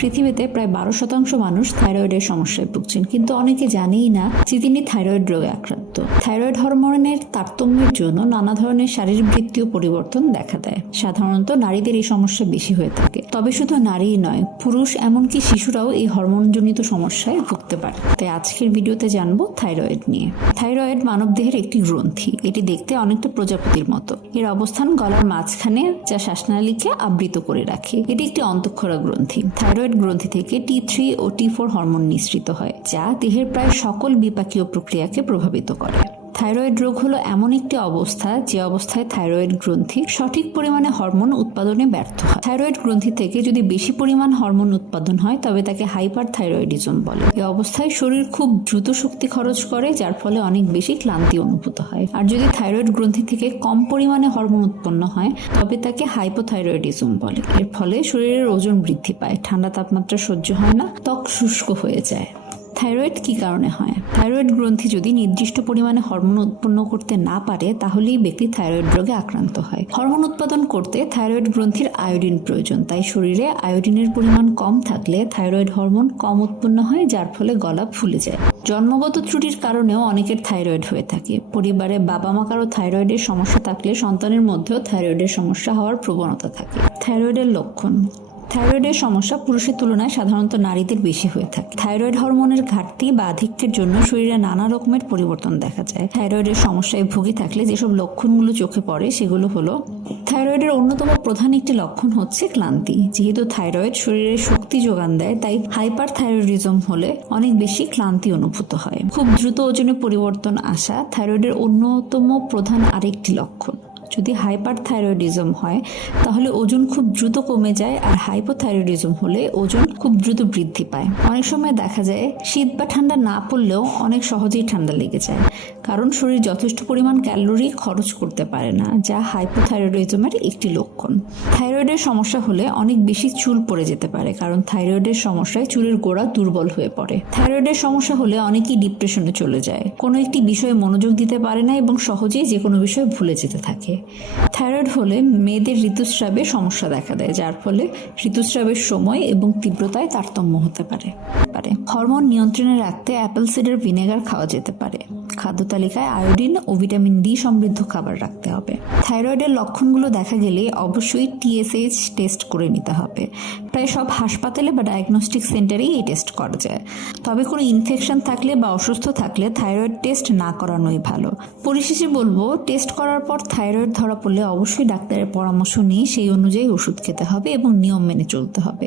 পৃথিবীতে প্রায় 12% মানুষ থাইরয়েডের সমস্যায় ভুগছেন, কিন্তু অনেকে জানেই না যে তিনি থাইরয়েড রোগে আক্রান্ত। থাইরয়েড হরমোনের তারতম্যের জন্য নানা ধরনের শারীরবৃত্তীয় পরিবর্তন দেখা দেয়। সাধারণত নারীদের এই সমস্যা বেশি হয়ে থাকে, তবে শুধু নারীই নয়, পুরুষ এমনকি শিশুরাও এই হরমোনজনিত সমস্যায় ভুগতে পারে। তাই আজকের ভিডিওতে জানবো থাইরয়েড নিয়ে। থাইরয়েড মানবদেহের একটি গ্রন্থি। এটি দেখতে অনেকটা প্রজাপতির মতো। এর অবস্থান গলার মাঝখানে, যা শ্বাসনালীকে আবৃত করে রাখে। এটি একটি অন্তঃক্ষরা গ্রন্থি। থাইরয়েড গ্রন্থি থেকে T3 ও T4 হরমোন নিঃসৃত হয়, যা দেহের প্রায় সকল বিপাকীয় প্রক্রিয়াকে প্রভাবিত করে। থাইরয়েড রোগ হলো এমন একটি অবস্থা যে অবস্থায় থাইরয়েড গ্রন্থি সঠিক পরিমাণে হরমোন উৎপাদনে ব্যর্থ হয়। থাইরয়েড গ্রন্থি থেকে যদি বেশি পরিমাণ হরমোন উৎপাদন হয় তবে তাকে হাইপার থাইরয়েডিজম বলে। এই অবস্থায় শরীর খুব দ্রুত শক্তি খরচ করে, যার ফলে অনেক বেশি ক্লান্তি অনুভূত হয়। আর যদি থাইরয়েড গ্রন্থি থেকে কম পরিমাণে হরমোন উৎপন্ন হয় তবে তাকে হাইপোথাইরয়েডিজম বলে। এর ফলে শরীরের ওজন বৃদ্ধি পায়, ঠান্ডা তাপমাত্রা সহ্য হয় না, ত্বক শুষ্ক হয়ে যায়। থাইরয়েড কি কারণে হয়? থাইরয়েড গ্রন্থি যদি নির্দিষ্ট পরিমাণে হরমোন উৎপন্ন করতে না পারে তাহলেই ব্যক্তি থাইরয়েড রোগে আক্রান্ত হয়। হরমোন উৎপাদন করতে থাইরয়েড গ্রন্থির আয়োডিন প্রয়োজন, তাই শরীরে আয়োডিনের পরিমাণ কম থাকলে থাইরয়েড হরমোন কম উৎপন্ন হয়, যার ফলে গলা ফুলে যায়। জন্মগত ত্রুটির কারণেও অনেকের থাইরয়েড হয়ে থাকে। পরিবারে বাবা মা কারো থাইরয়েডের সমস্যা থাকলে সন্তানের মধ্যেও থাইরয়েডের সমস্যা হওয়ার প্রবণতা থাকে। থাইরয়েডের লক্ষণ। থাইরয়েডের সমস্যা পুরুষের তুলনায় সাধারণত নারীদের বেশি হয়ে থাকে। থাইরয়েড হরমোনের ঘাটতি বা আধিক্যের জন্য শরীরে নানা রকমের পরিবর্তন দেখা যায়। থাইরয়েডের সমস্যায় ভুগে থাকলে যেসব লক্ষণগুলো চোখে পড়ে সেগুলো হলো: থাইরয়েডের অন্যতম প্রধান একটি লক্ষণ হচ্ছে ক্লান্তি। যেহেতু থাইরয়েড শরীরে শক্তি যোগান দেয়, তাই হাইপার থাইরয়েডিজম হলে অনেক বেশি ক্লান্তি অনুভূত হয়। খুব দ্রুত ওজনে পরিবর্তন আসা থাইরয়েডের অন্যতম প্রধান আরেকটি লক্ষণ। যদি হাইপার থাইরয়েডিজম হয় তাহলে ওজন খুব দ্রুত কমে যায়, আর হাইপোথাইরয়েডিজম হলে ওজন খুব দ্রুত বৃদ্ধি পায়। অনেক সময় দেখা যায় শীত বা ঠান্ডা না পড়লেও অনেক সহজেই ঠান্ডা লেগে যায়, কারণ শরীর যথেষ্ট পরিমাণ ক্যালোরি খরচ করতে পারে না, যা হাইপোথাইরয়েডিজমের একটি লক্ষণ। থাইরয়েডের সমস্যা হলে অনেক বেশি চুল পড়ে যেতে পারে, কারণ থাইরয়েডের সমস্যায় চুলের গোড়া দুর্বল হয়ে পড়ে। থাইরয়েডের সমস্যা হলে অনেকেই ডিপ্রেশনে চলে যায়, কোনো একটি বিষয়ে মনোযোগ দিতে পারে না এবং সহজেই যে কোনো বিষয় ভুলে যেতে থাকে। থাইরয়েড হলে মেয়েদের ঋতুস্রাবে সমস্যা দেখা দেয়, যার ফলে ঋতুস্রাবের সময় এবং তীব্রতায় তারতম্য হতে পারে। হরমোন নিয়ন্ত্রণে রাখতে অ্যাপেল সিডার ভিনেগার খাওয়া যেতে পারে। খাদ্য তালিকায় আয়োডিন ও ভিটামিন ডি সমৃদ্ধ খাবার রাখতে হবে। থাইরয়েডের লক্ষণগুলো দেখা গেলে অবশ্যই TSH টেস্ট করে নিতে হবে। প্রায় সব হাসপাতালে বা ডায়াগনস্টিক সেন্টারেই এই টেস্ট করা যায়। তবে কোনো ইনফেকশন থাকলে বা অসুস্থ থাকলে থাইরয়েড টেস্ট না করানোই ভালো। পরিশেষে বলবো, টেস্ট করার পর থাইরয়েড ধরা পড়লে অবশ্যই ডাক্তারের পরামর্শ নিয়ে সেই অনুযায়ী ওষুধ খেতে হবে এবং নিয়ম মেনে চলতে হবে।